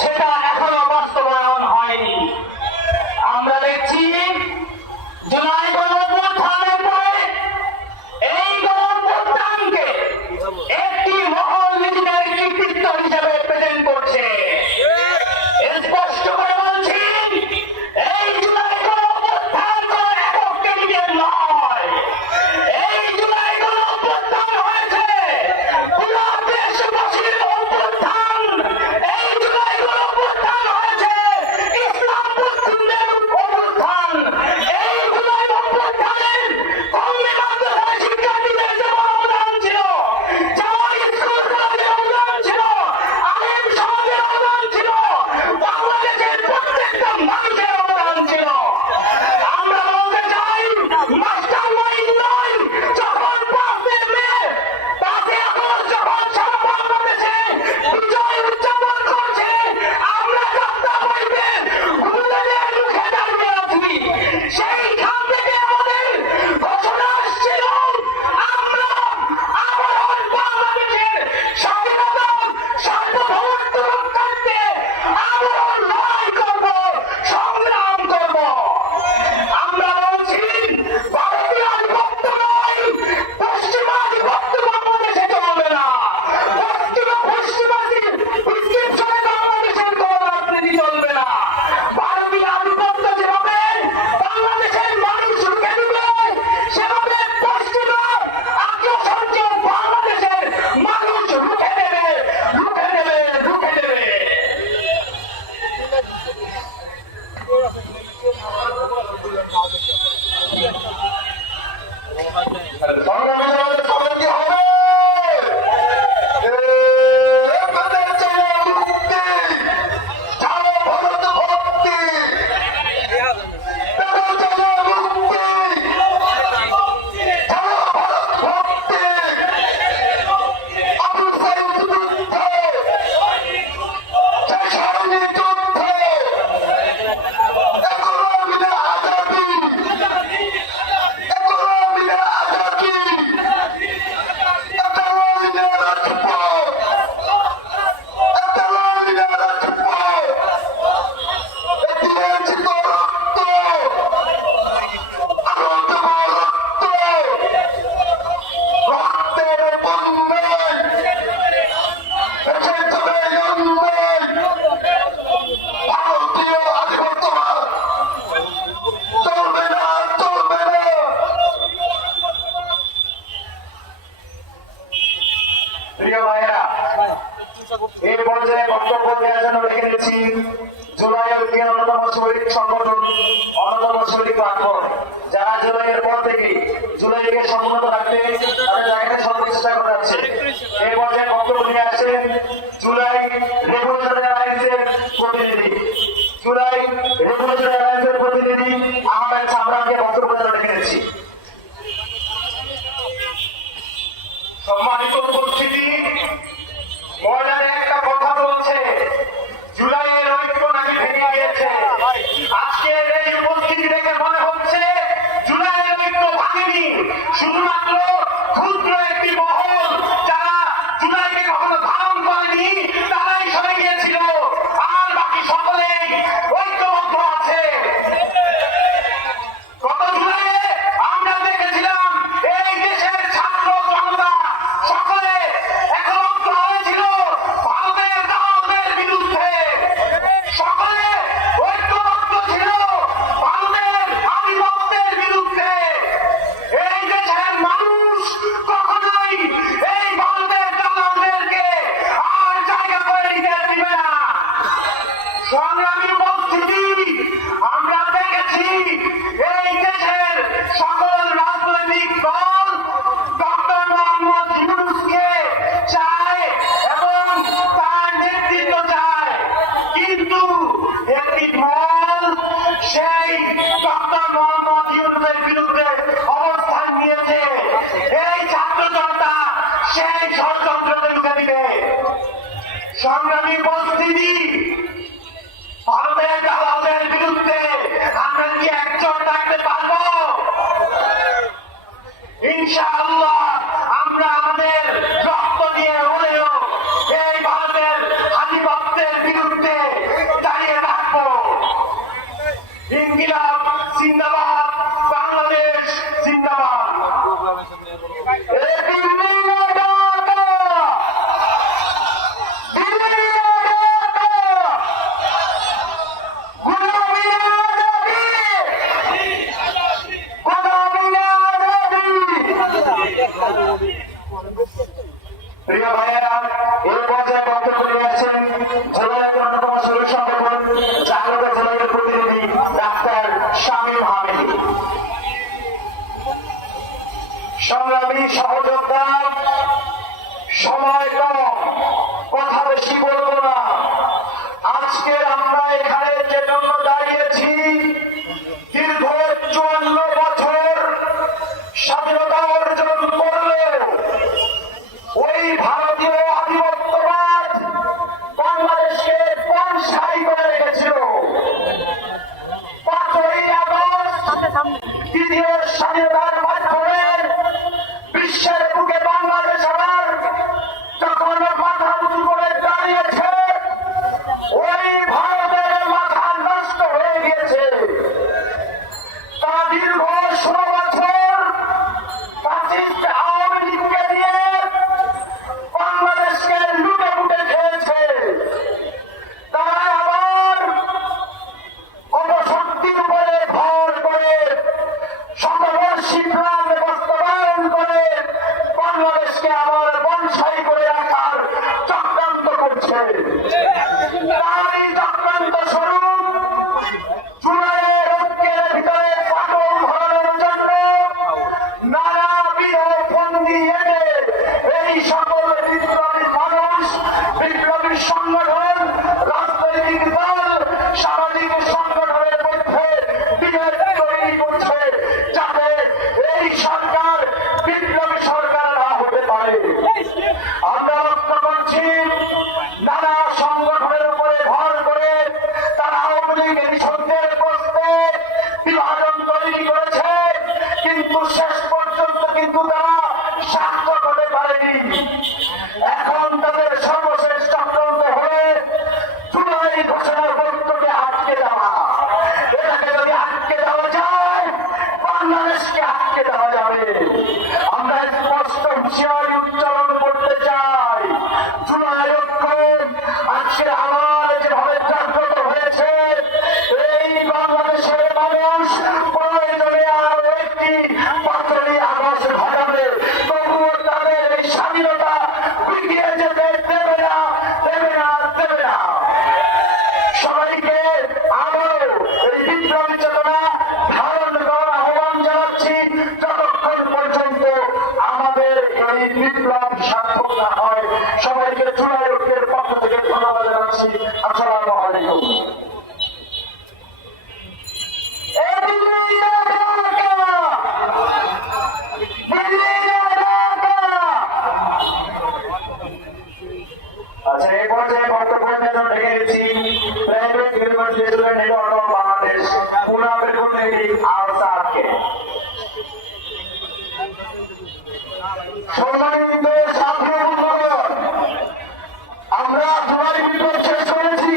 সেটা এখনো বাস্তবায়ন হয়নি। আমরা দেখছি জুলাই গণঅভ্যুত্থানের পরে এই গণঅভ্যুত্থানকে একটি মহল নিজেদের কৃতিত্ব হিসেবে প্রেজেন্ট করছে। স্পষ্ট করে বলছি, এই জুলাই গণঅভ্যুত্থান কোন একক ক্যান্ডিডেট নয়। এই জুলাই গণঅভ্যুত্থান হয়েছে পুরো দেশবাসীর অভ্যুত্থান। এই জুলাই গণঅভ্যুত্থান হয়েছে ইসলাম মুসলিমদের অভ্যুত্থান। এই জুলাই অভ্যুত্থানের কওমি মাদ্রাসার শিক্ষার্থীদের যেমন অবদান ছিল, যেমন স্কুলগুলোতে অবদান ছিল, আলেম সমাজের অবদান ছিল, বাংলাদেশের প্রত্যেকটা মানুষের অবদান ছিল। আমরা বলতে চাই, মাস্টার মাইন্ড নয়। যখন 5 মে 5 আগস্ট যখন সারা বাংলাদেশে বিজয় উদযাপন করছে, আমরা যাত্রা বইতে গুরুদের মুখে দাঁড়িয়ে আছি। সেইখান থেকে আমাদের ঘোষণা আসছিল, আমরা আবার বাংলাদেশের স্বাধীনতা সার্বভৌমত্ব রক্ষার্থে আবার লড়াই করব, সংগ্রাম করব। আমরা বলছি, ভারতীয় আধিপত্য নয়, পশ্চিমাধিপত্য বাংলাদেশে চলবে না। পশ্চিমাদের প্রেসক্রিপশনে বাংলাদেশের কোন রাজনীতি চলবে না। ভারতীয় আধিপত্য যেভাবে বাংলাদেশের মানুষ রুখে দিবে, সেভাবে পশ্চিমা আগ্রাসনকে বাংলাদেশের মানুষ রুখে দেবে, রুখে দেবে, রুখে দেবে। প্রিয় ভাইরা, এই পর্যায়ে বক্তব্য দেওয়ার জন্য রেখে দিচ্ছি জুলাইয়ের উদ্যান অন্যতম শহীদ সংগঠন, অন্যতম শহীদ প্ল্যাটফর্ম, যারা জুলাইয়ের পর থেকে জুলাইকে সম্পূর্ণ রাখতে তাদের জায়গায় সর্বচেষ্টা করে যাচ্ছে। এই পর্যায়ে বক্তব্য নিয়ে আসছেন জুলাই রেভলিউশনারি অ্যালায়েন্সের প্রতিনিধি, জুলাই রেভলিউশনারি অ্যালায়েন্সের প্রতিনিধি আহমেদ সামরানকে বক্তব্য দেওয়ার জন্য রেখে দিচ্ছি। সম্মানিত উপস্থিতি, ময়দানে একটা কথা বলছে, জুলাইয়ের ঐক্য নাকি ভেঙে গিয়েছে। আজকের এই উপস্থিতি দেখে মনে হচ্ছে জুলাইয়ের ঐক্য ভাঙেনি, শুধুমাত্র ক্ষুদ্র একটি মহল যারা জুলাইকে কখনো ধারণ করেনি তারাই সরে গিয়েছিল, আর বাকি সকলেই ঐক্যবদ্ধ আছে। গত জুলাইয়ে আমরা দেখেছিলাম এই দেশের ছাত্র জনতা সকলে একমত হয়েছিল ভারতের দালালদের বিরুদ্ধে, সকলে ঐক্যবদ্ধ ছিল ভারতের আধিপত্যের বিরুদ্ধে। এই দেশের মানুষ কখনোই এই ভারতের দালালদেরকে আর জায়গা করে দিতে দিবে না। সংগ্রামী উপস্থিতি, আমরা দেখেছি এই দেশের সকল রাজনৈতিক দল ডক্টর মোহাম্মদ ইউনূসকে চায় এবং তার নেতৃত্ব চায়, কিন্তু একটি দল সেই ডক্টর মোহাম্মদ ইউনূসের বিরুদ্ধে অবস্থান নিয়েছে। এই ছাত্র জনতা সেই ষড়যন্ত্রকে রুখে দিবে। সংগ্রামী উপস্থিতি, ভারতের দালালদের বিরুদ্ধে আমরা কি একজন থাকতে পারবো? ইনশাআল্লাহ আমরা আমাদের রক্ত দিয়ে হলেও এই ভারতের আধিপত্যের বিরুদ্ধে বেশি বলবো না। আজকে আমরা এখানে যে জন্য দাঁড়িয়েছি, দীর্ঘ 54 বছর স্বাধীনতা অর্জন করলেও ওই ভারতীয় আধিপত্যবাদ বাংলাদেশকে পঞ্চাই করে রেখেছিল। 5ই আগস্ট দ্বিতীয় স্বাধীনতার মাধ্যমে বিশ্বের বুকে বাংলাদেশ আবার যখন মাথা উঁচু করে দাঁড়িয়েছে, ওই ভারতের মাথা নষ্ট হয়ে গিয়েছে। তা দীর্ঘ 16 বছর ফ্যাসিস্ট আওয়ামী লীগকে দিয়ে বাংলাদেশকে লুটে পুটে খেয়েছে। তারা আবার অপশক্তির উপরে ভর করে শতবর্ষী প্ল্যান বাস্তবায়ন করে বাংলাদেশকে আবার বনসাই করে রাখার চক্রান্ত করছে। তার এই চক্রান্ত স্বরূপ জুলাইয়ের ঐক্যের ভিতরে ফাটল ধরানোর জন্য নানাবিধ ফন্দি এনে এই সকল বিপ্লবী মানুষ, বিপ্লবী সংগঠন, রাজনৈতিক দল, সামাজিক সংগঠনের মধ্যে বিভেদ তৈরি করছে, যাতে এই সরকার বিপ্লবী সরকার না হতে পারে। আমরা লক্ষ্য করছি নানা সংগঠনের উপরে ভর করে তারা আওয়ামী লীগের সন্ধ্যের প্রশ্নে বিভাজন তৈরি করেছে, কিন্তু শেষ পর্যন্ত কিন্তু তারা সার্থক হতে পারেনি। এখন তাদের সর্বশেষ চক্রান্ত হয়ে জুলাই ঘোষণার বক্তব্যকে আটকে দেওয়া। এটাকে যদি আটকে দেওয়া যায়, বাংলাদেশকে আটকে দেওয়া যাবে। আমরা স্পষ্ট হুঁশিয়ারি উচ্চারণ করতে চাই, জুলাই ঐক্য আজকে আবার যেভাবে জাগ্রত হয়েছে, এই বাংলাদেশের মানুষ প্রয়োজনে আরো একটি 5ই আগস্ট ঘটাবে, তবুও তাদের এই স্বাধীনতা পিটিয়ে যেতে দেবে না, দেবে না, দেবে না। সবাইকে আবারও এই বিপ্লবী চেতনা ধারণ করার আহ্বান জানাচ্ছি, যতক্ষণ পর্যন্ত আমাদের এই বিপ্লব সার্থক না হয়। সবাইকে জুলাই ঐক্যের পক্ষ থেকে ধন্যবাদ জানাচ্ছি। আসসালামু আলাইকুম। আচ্ছা, এই পর্যায়ে বক্তব্যের জন্য ডেকে গেছি private university student network of Bangladesh পুনা বেগুনটি আওসাদকে। সম্মানিত ছাত্র বন্ধুগণ, আমরা জুলাই বিপ্লব শেষ করেছি,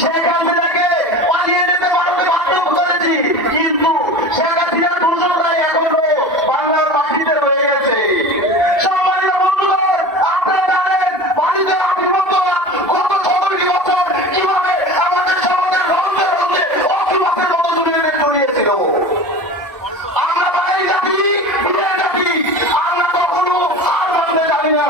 শেখ হাসিনাকে পালিয়ে যেতে ভারতে বাধ্য করেছি, কিন্তু শেখ হাসিনার দূষণরাই এখনো বাংলার মাটিতে রয়ে গেছে। সম্মানিত বন্ধুগণ, আপনারা জানেন ভারতের আধিপত্যরা গত 17 বছর কিভাবে আমাদের সমাজের রন্ধের মধ্যে অকিবাসের মতো জড়িয়েছিল। আমরা বাঙালি জাতি, বিজয় জাতি, আমরা কখনো আর মানতে জানি না।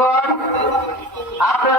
বন্ধুগণ, আপনারা